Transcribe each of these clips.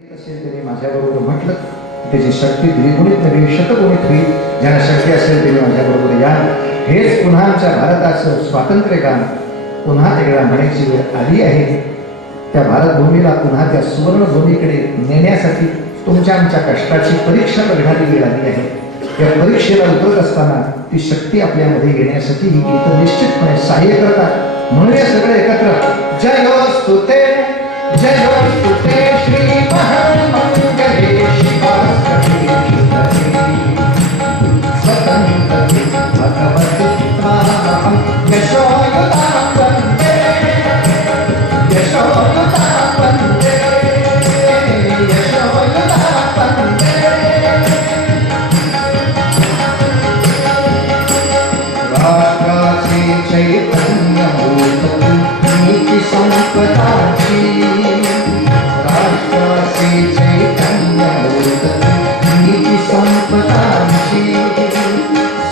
असेल त्याने माझ्याबरोबर म्हटलं त्याची शक्ती द्विगुणित नव्हे शतगुणित होईल. ज्यांना शक्ती असेल त्याने माझ्याबरोबर या. हेच पुन्हा आमच्या भारताचं स्वातंत्र्य गान पुन्हा एकदा म्हणायची वेळ आली आहे. त्या भारतभूमीला पुन्हा त्या सुवर्णभूमीकडे नेण्यासाठी तुमच्या आमच्या कष्टाची परीक्षा बघणारी वेळ आली आहे. या परीक्षेला उतरत असताना ती शक्ती आपल्यामध्ये येण्यासाठी ही गीतं निश्चितपणे सहाय्य करतात. म्हणून या सगळे एकत्र जयोस्तुते जयोस्तुते श्री महामंगले शिवास्तुते स्वतंत्रते भगवती त्वामहं यशोयुतां वन्दे यशोयुतां वन्दे यशोयुतां वन्दे. राष्ट्राचे चैतन्यभूत नीति संपदाची राष्ट्राचे चैतन्यभूत नीति संपदाची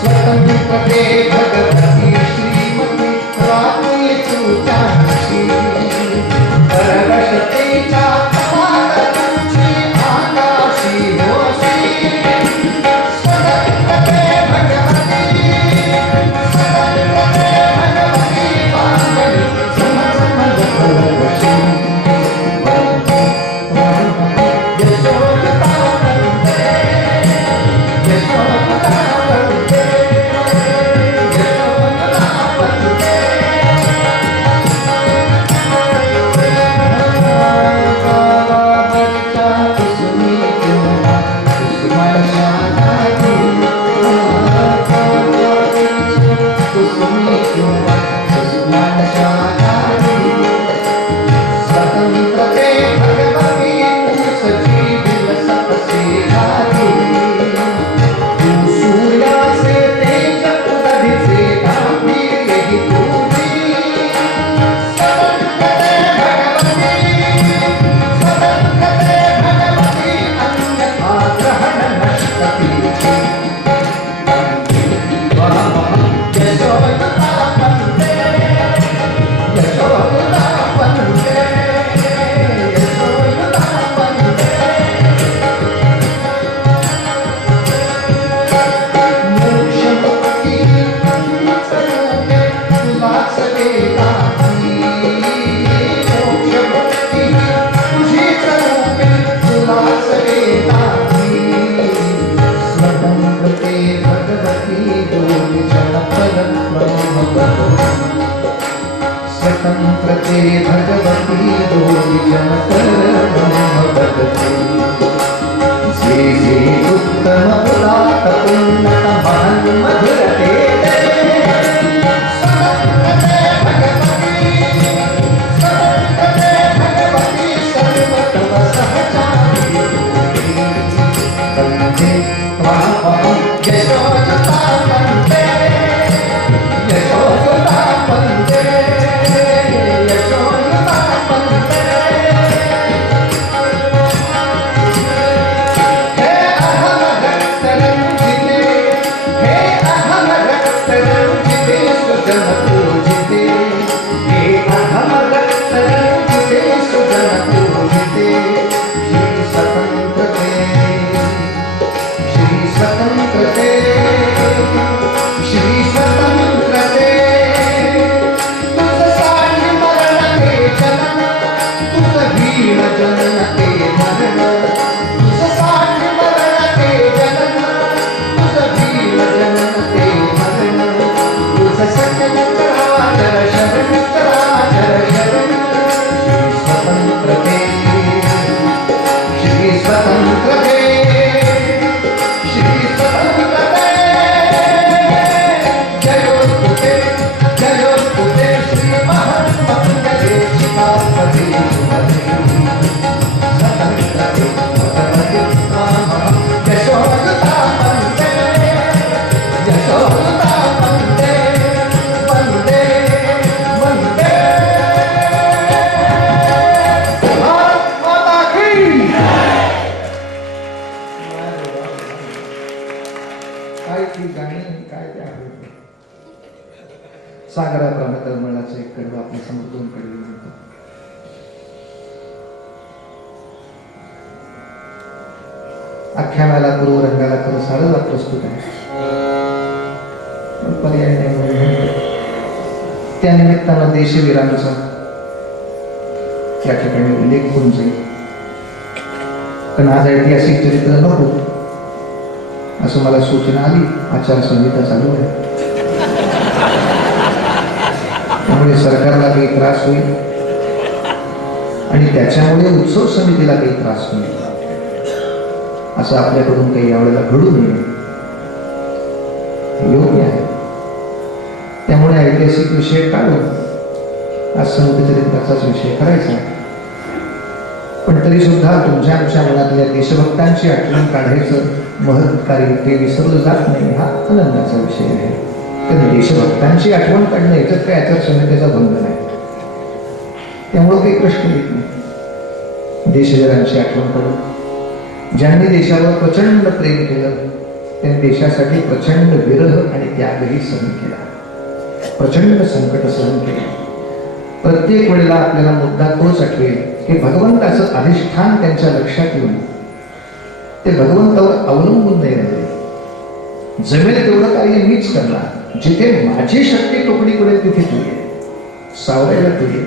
स्वतंत्रते भगवती श्रीमती रात्री तुझ्याची परवशतेच्या कपाटाची आकाशी होशी स्वतंत्रते भगवती स्वतंत्रते भगवती वांगली स्वतंत्रते भगवती दोषि जनपरमभगवती श्री श्री उत्तम उदात्त उन्नत महान मधुरते स्वतंत्रते भगवती सर्वतम सहचारी वन्दे त्वामहं यशोयुतां वन्दे यशोयुतां वन्दे. सागराप्रमाणे तळमळाचं एक कडवं आपल्या समोर दोन कडवे म्हणतो. आख्यानाला पूर्वरंगाला खरं सारं प्रस्तुत आहे. पण पर्याय नाही म्हणून त्या निमित्तानं देशवीरांचा या ठिकाणी उल्लेख होऊन जाईल. पण आज ऐतिहासिक चरित्र नको असं मला सूचना आली. आचारसंहिता चालू आहे, त्यामुळे सरकारला काही त्रास होईल आणि त्याच्यामुळे उत्सव समितीला काही त्रास होईल असं आपल्याकडून काही यावेळेला घडू नये, योग्य आहे. त्यामुळे ऐतिहासिक विषय काढून आज संत चरित्राचाच विषय करायचा. पण तरी सुद्धा तुमच्या आमच्या मनातल्या देशभक्तांची आठवण काढायचं महत् कार्य ते विसरलं जात नाही, हा आनंदाचा विषय आहे. कधी देशभक्तांची आठवण काढणं याच्यात काय आचारसंहितेचा भंग नाही, त्यामुळे काही प्रश्न येत नाही. देशवीरांची आठवण काढू. ज्यांनी देशावर प्रचंड प्रेम केलं, त्यांनी देशासाठी प्रचंड विरह आणि त्यागही सहन केला, प्रचंड संकट सहन केले. प्रत्येक वेळेला आपल्याला मुद्दा तोच आठवेल की भगवंताचं अधिष्ठान त्यांच्या लक्षात येऊन ते भगवंतावर अवलंबून नाही राहिले. जमेल तेवढं कार्य मीच करणार, जिथे माझी शक्ती टोकडी पडेल तिथे तू ये, सावरायला तू ये,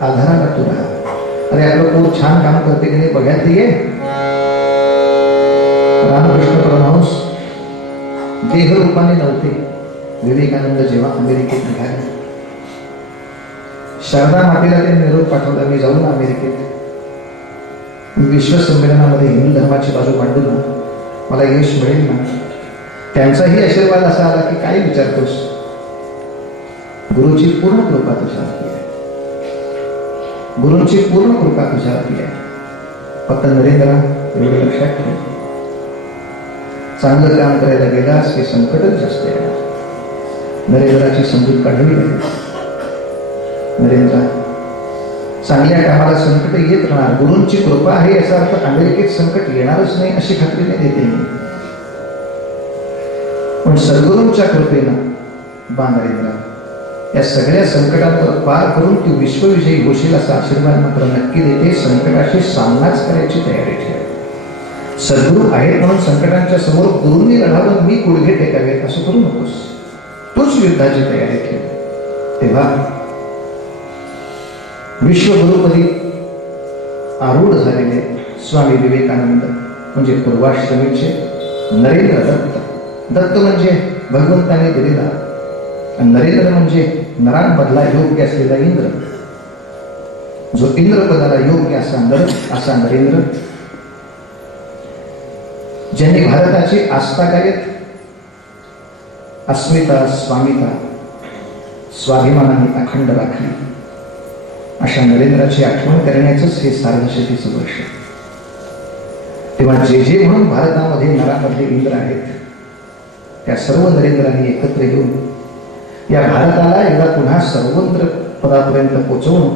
आधाराला तू राहा. अरे आपलं पोर छान काम करते की नाही बघायला ये. रामकृष्ण परमहंस देहरूपाने नव्हते. विवेकानंद जेव्हा अमेरिकेत निघाले, शारदा मातेला त्यांनी निरोप पाठवला, मी जाऊ ना अमेरिकेत, विश्व संमेलनामध्ये हिंदू धर्माची बाजू मांडू ना, मला यश मिळेल ना. त्यांचाही आशीर्वाद असा आला की काय विचारतोस, गुरुची पूर्ण कृपा तुझ्यावरती आहे, गुरुंची पूर्ण कृपा तुझ्यावरती आहे. फक्त नरेंद्र एवढं लक्षात ठेव, चांगलं काम करायला गेलास हे संकटच जास्त येणार. नरेंद्राची समजूत काढली आहे. नरेंद्र, चांगल्या कामाला संकट येत राहणार, गुरूंची कृपा आहे याचा अर्थ अमेरिकेत संकट येणारच नाही अशी खात्री नाही देते मी. पण सद्गुरूंच्या कृपेनं बा नरेंद्र, या सगळ्या संकटांवर पार करून तू विश्वविजयी होशील असा आशीर्वाद मात्र नक्की देते. संकटाशी सामनाच करायची तयारी ठेव. सद्गुरू आहेत म्हणून संकटांच्या समोर गुरूंनी लढावं, मी गुडघे टेकावेत असं करू नकोस. तूच युद्धाची तयारी ठेव. तेव्हा विश्वगुरुपदी आरूढ झालेले स्वामी विवेकानंद म्हणजे पूर्वाश्रमीचे नरेंद्र दत्त. दत्त म्हणजे भगवंताने दिलेला, आणि नरेंद्र म्हणजे नरांमधला योग्य असलेला इंद्र, जो इंद्रपदाला योग्य असा नरेंद्र, ज्यांनी भारताची आस्थाकायत, अस्मिता, स्वामिता, स्वाभिमानाने अखंड राखली. अशा नरेंद्राची आठवण करण्याचंच हे सार्धशतीचं वर्ष. तेव्हा जे जे म्हणून भारतामध्ये नरामध्ये इंद्र आहेत, त्या सर्व नरेंद्रांनी एकत्र येऊन या भारताला एकदा पुन्हा सर्वत्र पदापर्यंत पोहोचवणं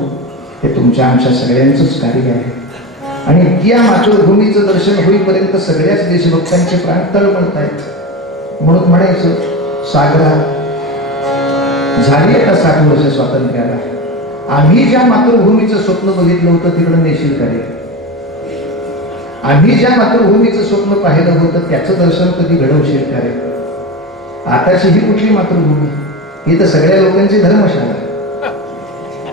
हे तुमच्या आमच्या सगळ्यांचंच कार्य आहे. आणि त्या मातृभूमीचं दर्शन होईपर्यंत सगळ्याच देशभक्तांचे प्राण तळमळत आहेत. म्हणून म्हणायचं, सागरा झाली आता 60 वर्ष स्वातंत्र्याला, आम्ही ज्या मातृभूमीचं स्वप्न बघितलं होतं तिकडं नेशील का रे? आम्ही ज्या मातृभूमीचं स्वप्न पाहिलं होतं त्याचं दर्शन कधी घडवशील का रे? आताची ही कुठली मातृभूमी? ही तर सगळ्या लोकांची धर्मशाला.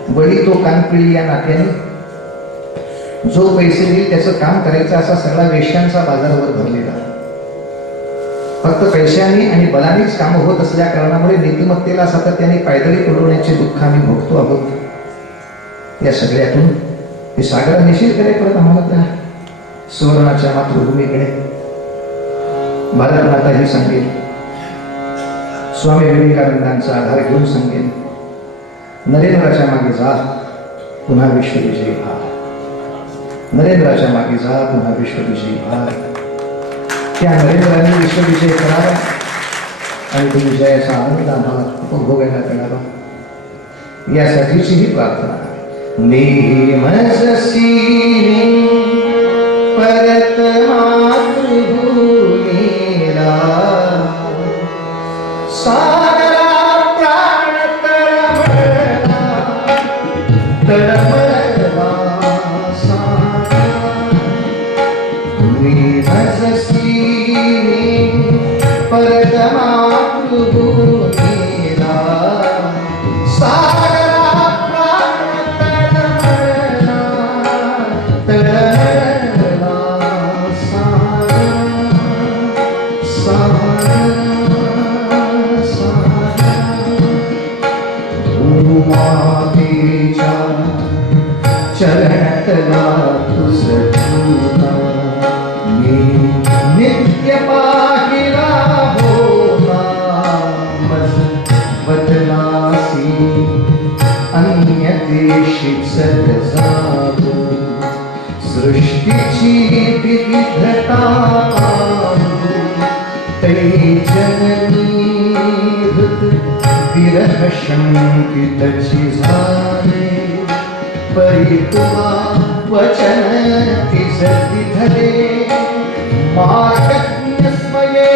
बळी तो कानपिळी या नात्याने जो पैसे देईल त्याचं काम करायचं असा सगळा वेश्यांचा बाजारावर भरलेला. फक्त पैशाने आणि बलानेच कामं होत असल्या कारणामुळे नीतिमत्तेला सातत्याने पायदळी उडवण्याचे दुःख आम्ही भोगतो आहोत. या सगळ्यातून हे सागरा निशील करे परत आम्हाला त्या सुवर्णाच्या मातृभूमीकडे. भारत माता ही सांगेल, स्वामी विवेकानंदांचा आधार घेऊन सांगेल, नरेंद्राच्या मागे जा पुन्हा विश्वविजयी व्हा. नरेंद्राच्या मागे जा पुन्हा विश्वविजयी व्हा. त्या नरेंद्राने विश्वविजय करावा आणि तो विजयाचा आनंद आम्हाला उपभोगायला मिळावा यासाठीची ही प्रार्थना. नेमससी परत मातृभूमीला, सागरा प्राण तळमळला सागरा. नेमससी शरणतला तुझा मी नित्य पाहिला होता मज बदलासी अन्य देशी जाऊ सृष्टीची विविधता तै जननी हृद विरह शंकितची झाले परी तुमा वचन तिस विधले मार्गज्ञ स्वये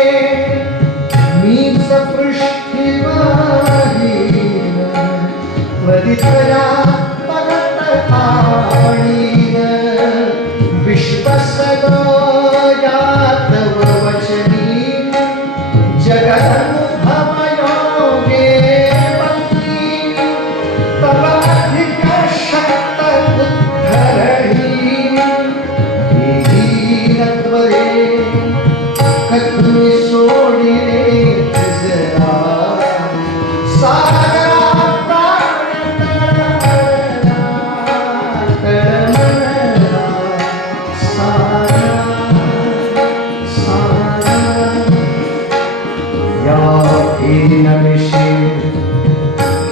मीच पृष्ठीवाहीन त्वरितया परत आणीन विश्वसदो यातव वचनी जगदनुभवयोगे पत्नी तव अधिक शक्त उद्धरणी हीनत्वरे कथुनि सोडिले जरा सागरा नमिषे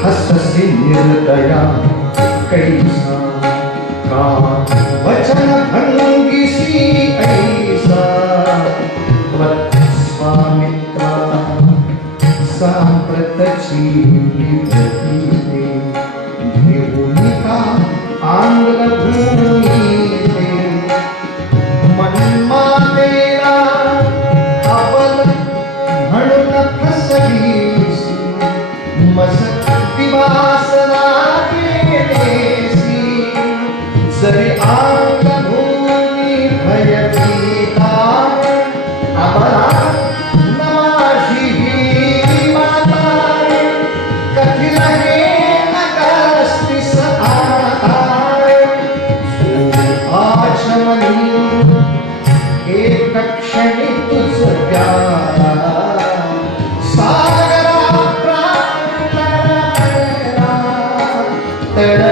हससि निर्दया कैसा का वचन भंगिसी ऐसा स्वामित्रा सांप्रतची विभूती भूमिका आंग्ल भूमी मनमातेला अवल म्हणून फसलीसी मज विवासना केलेसी जरी आंग्ल भूमी भयभीता अबला नमाशी ही माता कथिल हे अगस्तिस आताय आचमनी एक क्षणी तुझ प्यारा सागरा प्राण तळमळला